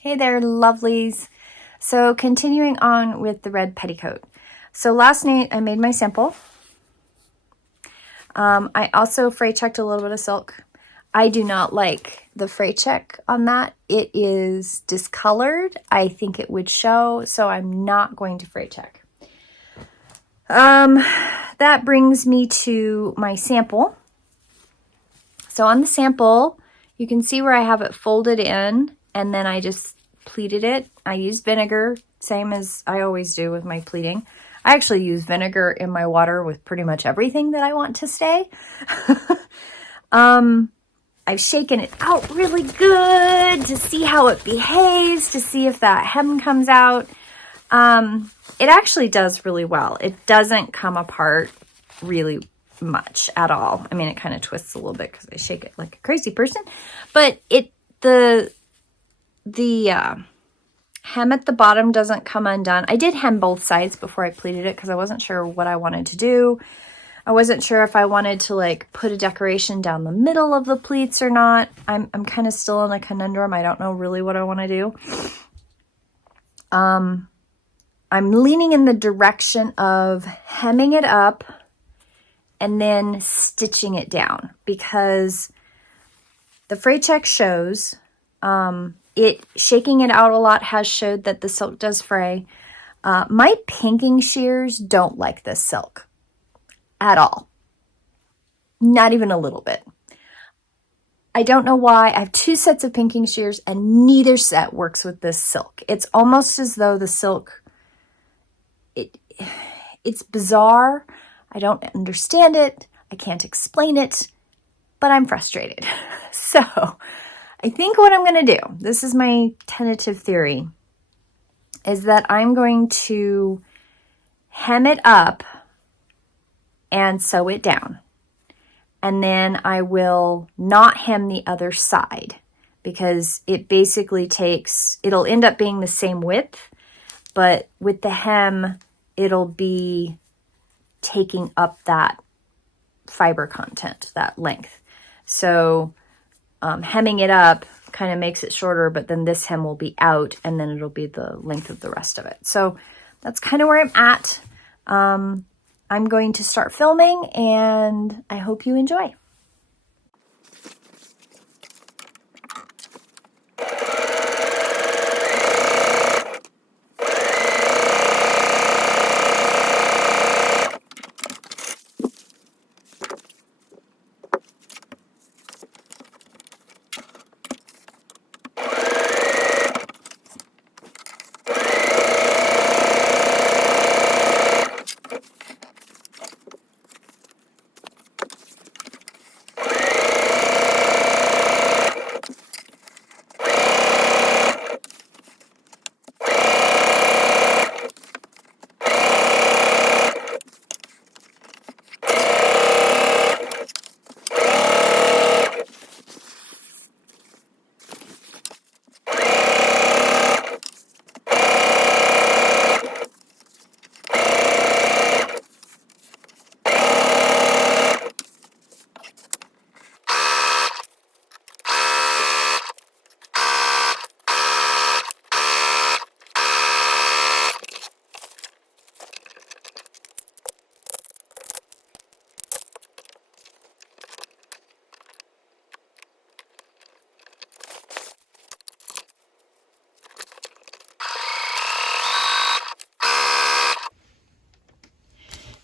Hey there, lovelies. So continuing on with the red petticoat. So last night I made my sample. I also fray checked a little bit of silk. I do not like the fray check on that. It is discolored. I think it would show, so I'm not going to fray check. That brings me to my sample. So on the sample, you can see where I have it folded in, and then I just pleated it. I used vinegar, same as I always do with my pleating. I actually use vinegar in my water with pretty much everything that I want to stay. I've shaken it out really good to see how it behaves, to see if that hem comes out. It actually does really well. It doesn't come apart really much at all. I mean, it kind of twists a little bit because I shake it like a crazy person, but the hem at the bottom doesn't come undone. I did hem both sides before I pleated it because I wasn't sure what I wanted to do. I wasn't sure if I wanted to like put a decoration down the middle of the pleats or not. I'm kind of still in a conundrum. I don't know really what I want to do. I'm leaning in the direction of hemming it up and then stitching it down because the fray check shows, shaking it out a lot has showed that the silk does fray. My pinking shears don't like this silk at all. Not even a little bit. I don't know why. I have two sets of pinking shears and neither set works with this silk. It's almost as though the silk, it's bizarre. I don't understand it. I can't explain it, but I'm frustrated. So I think what I'm going to do, this is my tentative theory, is that I'm going to hem it up and sew it down. And then I will not hem the other side because it basically it'll end up being the same width, but with the hem, it'll be taking up that fiber content, that length. So hemming it up kind of makes it shorter, but then this hem will be out and then it'll be the length of the rest of it. So that's kind of where I'm at. I'm going to start filming and I hope you enjoy.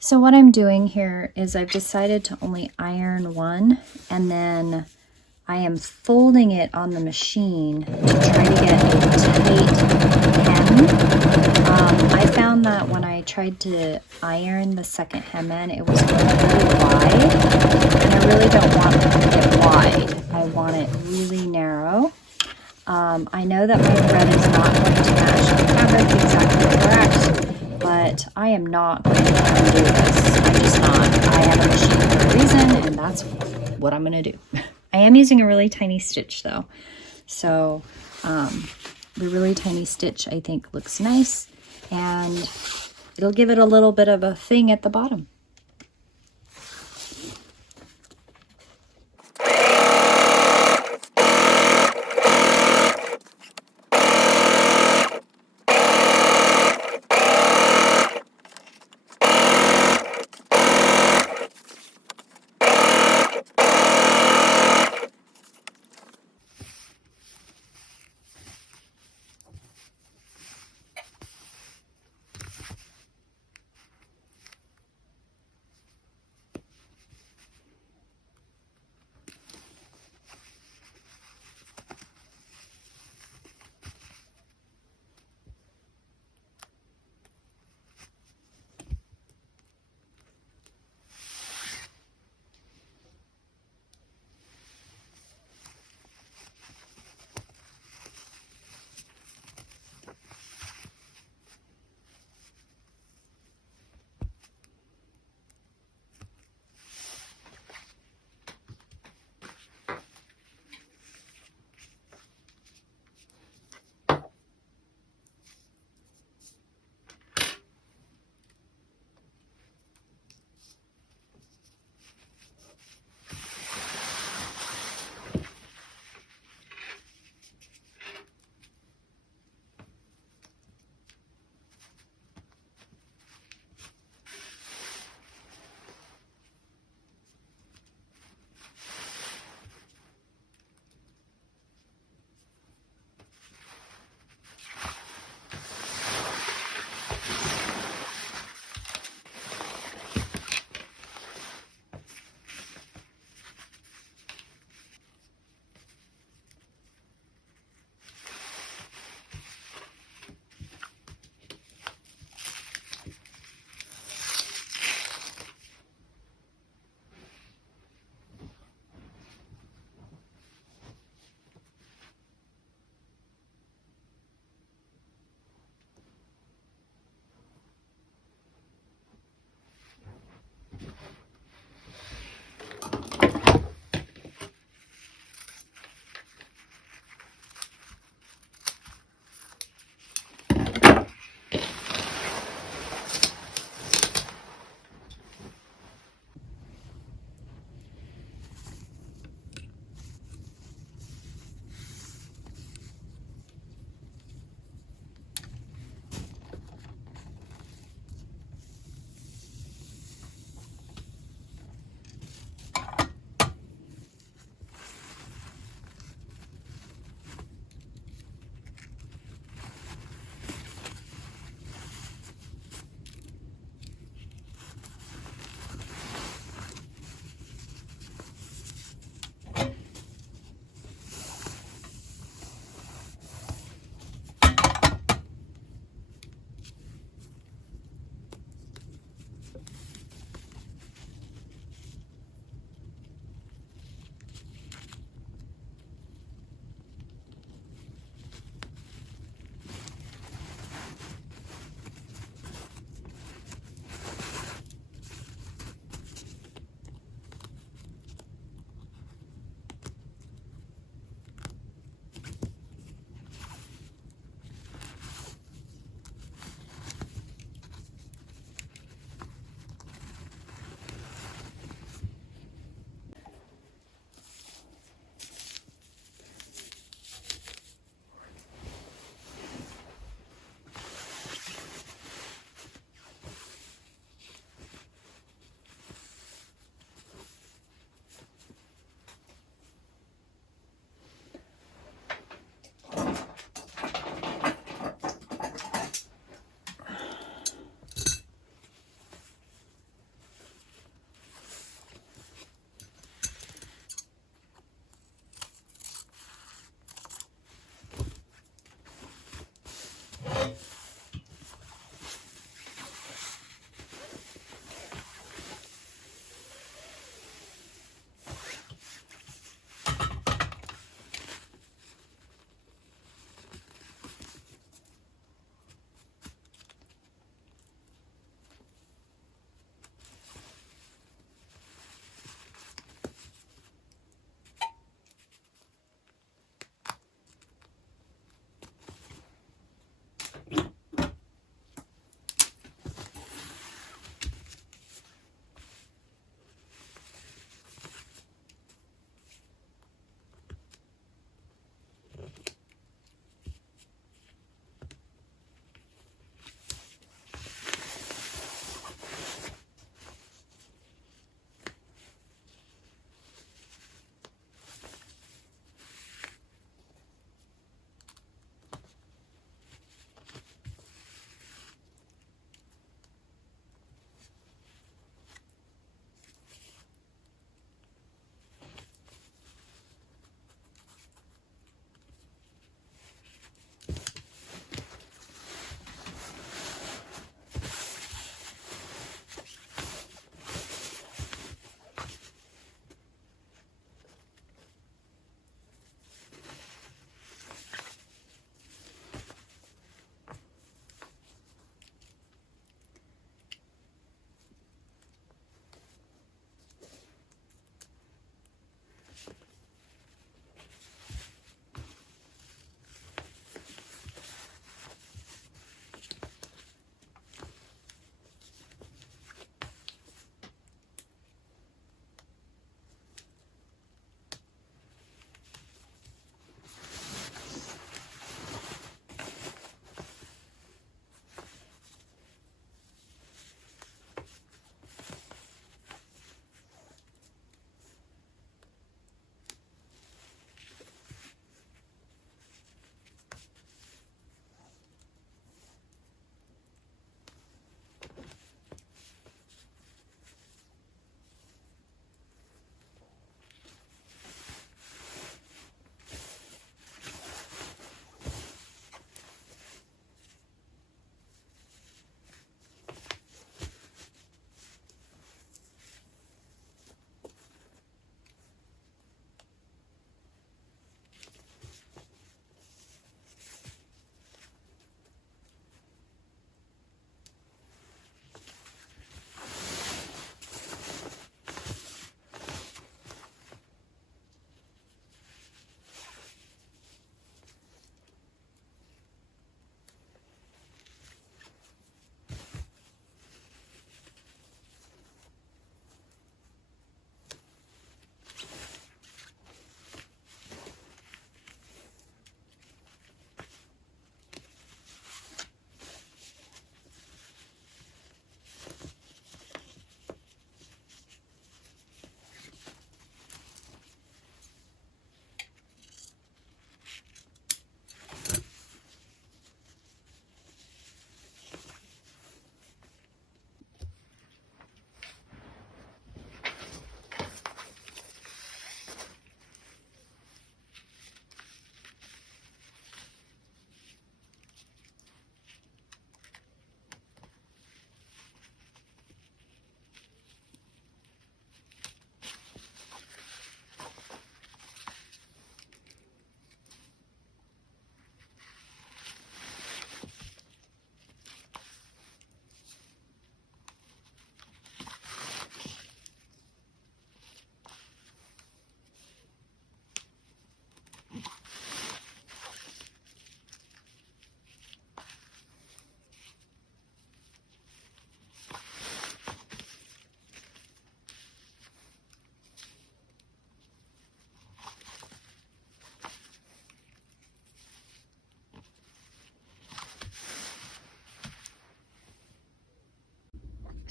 So what I'm doing here is I've decided to only iron one, and then I am folding it on the machine to try to get a tight hem. I found that when I tried to iron the second hem in, it was really wide, and I really don't want it wide. I want it really narrow. I know that my thread is not going to match the fabric exactly correct, but I am not going to undo this. I'm just not. I have a machine for a reason, and that's what I'm going to do. I am using a really tiny stitch though. So the really tiny stitch I think looks nice, and it'll give it a little bit of a thing at the bottom.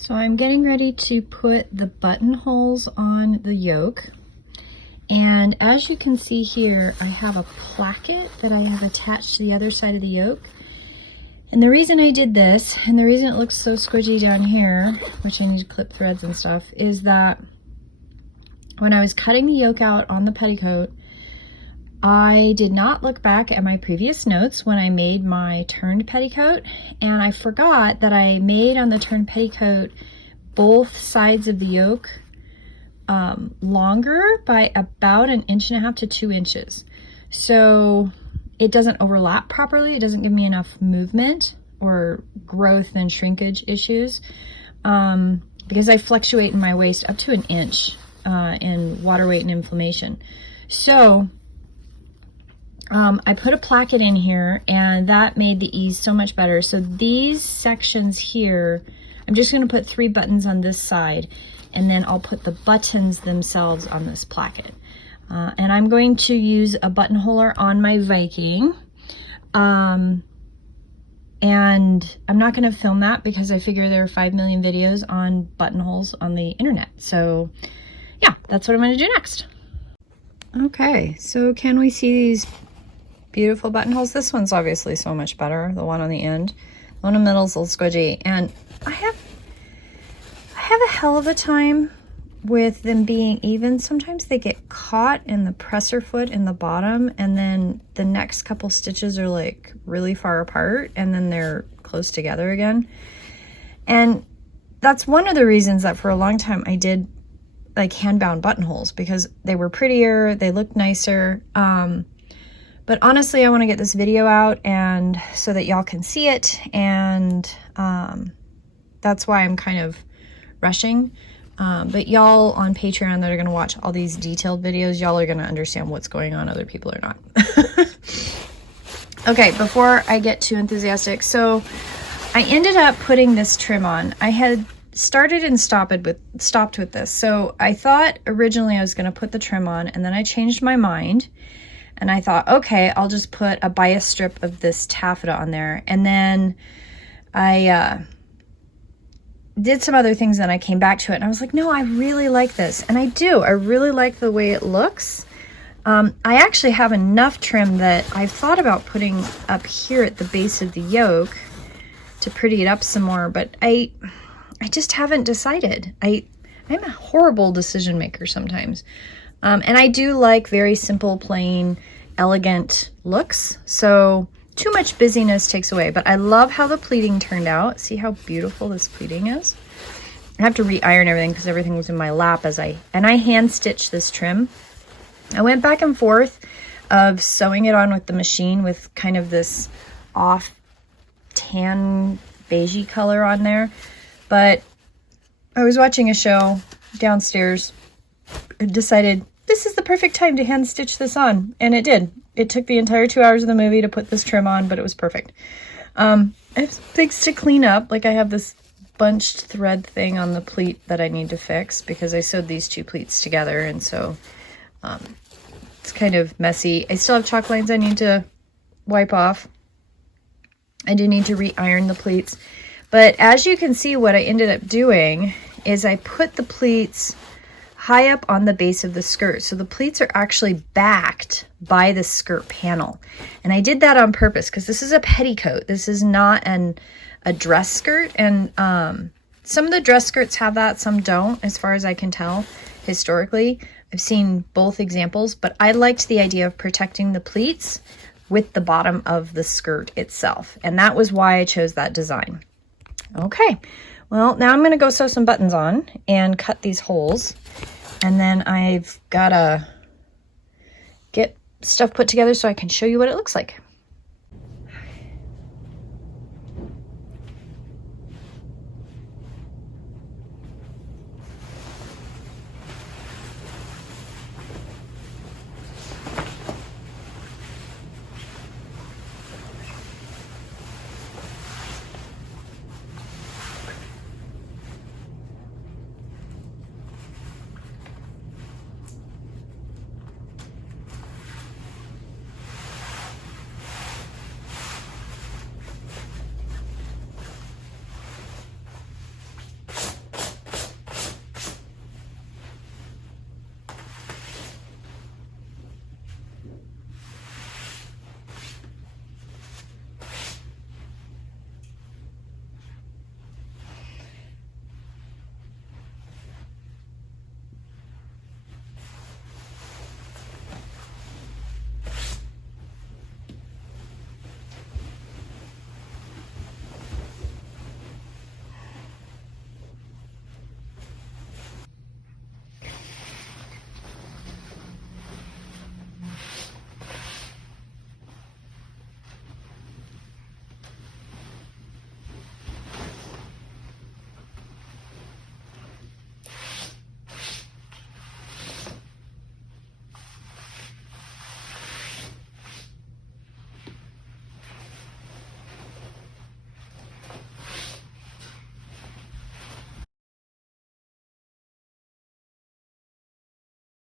So I'm getting ready to put the buttonholes on the yoke. And as you can see here, I have a placket that I have attached to the other side of the yoke. And the reason I did this, and the reason it looks so squidgy down here, which I need to clip threads and stuff, is that when I was cutting the yoke out on the petticoat, I did not look back at my previous notes when I made my turned petticoat, and I forgot that I made on the turned petticoat both sides of the yoke longer by about 1.5 inches to 2 inches. So it doesn't overlap properly. It doesn't give me enough movement or growth and shrinkage issues because I fluctuate in my waist up to 1 inch in water weight and inflammation. So I put a placket in here, and that made the ease so much better. So these sections here, I'm just going to put 3 buttons on this side, and then I'll put the buttons themselves on this placket. And I'm going to use a buttonholer on my Viking. And I'm not going to film that because I figure there are 5 million videos on buttonholes on the internet. So yeah, that's what I'm going to do next. Okay, so can we see these beautiful buttonholes? This one's obviously so much better, the one on the end. The one in the middle is a little squidgy, and I have a hell of a time with them being even. Sometimes they get caught in the presser foot in the bottom, and then the next couple stitches are like really far apart, and then they're close together again. And that's one of the reasons that for a long time I did like hand-bound buttonholes, because they were prettier, they looked nicer. But honestly, I want to get this video out and so that y'all can see it, and that's why I'm kind of rushing. But y'all on Patreon that are going to watch all these detailed videos, y'all are going to understand what's going on. Other people are not. Okay, before I get too enthusiastic, so I ended up putting this trim on. I had started and stopped with this. So I thought originally I was going to put the trim on, and then I changed my mind. And I thought, okay, I'll just put a bias strip of this taffeta on there. And then I did some other things, and I came back to it, and I was like, no, I really like this. And I do. I really like the way it looks. I actually have enough trim that I've thought about putting up here at the base of the yoke to pretty it up some more, but I just haven't decided. I'm a horrible decision maker sometimes. And I do like very simple, plain, elegant looks. So too much busyness takes away. But I love how the pleating turned out. See how beautiful this pleating is? I have to re-iron everything because everything was in my lap and I hand stitched this trim. I went back and forth of sewing it on with the machine with kind of this off tan beigey color on there. But I was watching a show downstairs and decided this is the perfect time to hand stitch this on, and it did. It took the entire 2 hours of the movie to put this trim on, but it was perfect. I have things to clean up, like I have this bunched thread thing on the pleat that I need to fix because I sewed these 2 pleats together, and so it's kind of messy. I still have chalk lines I need to wipe off. I do need to re-iron the pleats, but as you can see, what I ended up doing is I put the pleats high up on the base of the skirt. So the pleats are actually backed by the skirt panel. And I did that on purpose because this is a petticoat. This is not a dress skirt. And some of the dress skirts have that, some don't, as far as I can tell historically. I've seen both examples, but I liked the idea of protecting the pleats with the bottom of the skirt itself. And that was why I chose that design. Okay, well, now I'm going to go sew some buttons on and cut these holes. And then I've got to get stuff put together so I can show you what it looks like.